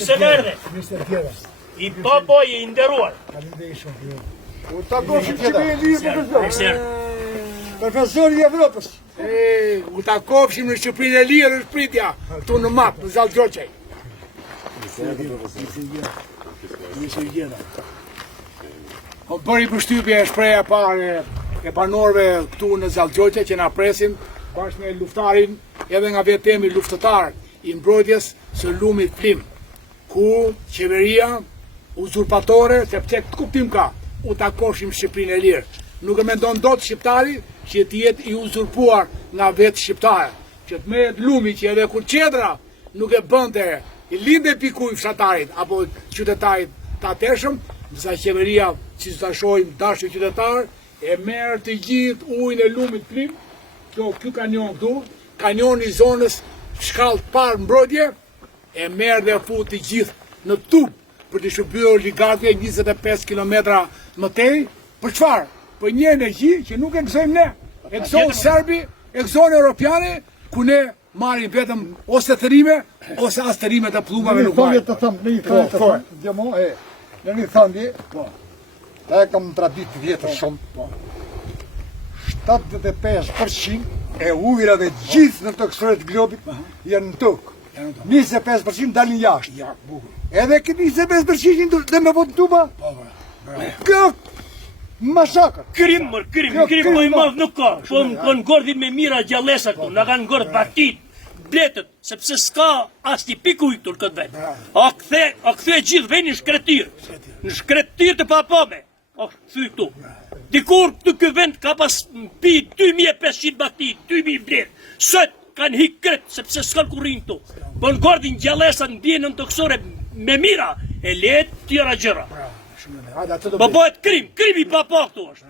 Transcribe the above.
mirë se erdhe. I popoj i nderuar. U takofshim Shqipërinë e lirë, profesor. Profesori i Evropës. U takofshim në Shqipërinë e lirë, është pritja, tu në map, në Zallë Gjoqaj. Unë bëri përshtypje e shpreja parë e banorëve këtu në Zallë Gjoqaj që na presin bashkë me luftarin edhe nga vetemi luftëtar i mbrojtjes së lumit Flim, ku qeveria uzurpatore, sepse këtë kuptim ka, u takofshim Shqipërinë e lirë. Nuk e mendon dot shqiptari që të jetë i uzurpuar nga vetë shqiptarët, që të merret lumi që edhe kur qedra nuk e bënte i linde pikuj fshatarit apo qytetarit të ateshëm, ndërsa qeveria, si ta shohim dashur qytetar, e merr të gjithë ujin e lumit Flim, ky kanion këtu, kanioni i zonës shkallë parë mbrojtje, e merr dhe fut të gjithë në tub për të shërbyer oligarkëve 25 kilometra më tej. Për çfarë? Për një energji që nuk e gëzojmë ne. E gëzojnë serbi, e gëzojnë europiane, ku ne marrim vetëm ose thërime, ose as thërime të pllumave nuk marrim. Në një thëndje, ta e kam tradit vjetër shumë, 75% e ujrave gjithë në toksore të globit janë në tokë. 25% dalin jashtë. Edhe këtë 25% dhe me votë në tuba, kjo masakër. Krim, po i madh nuk ka. Po në gordhin me mira gjallesa këtu, na kanë gordh baktit, bletët, sepse s'ka as ti piku i këtu këtë vend. A kthe gjithë vendin shkretir. Në shkretir të papome. A kthy këtu. Dikur këtu ky vend ka pas pi 2500 baktit, 2000 blet. Sot kanë hikret sepse s'kan kurrin këtu. Po në gordhin gjallesa ndjen në toksore me mira e let tjera gjëra. Po bëhet krim i papa këtu është.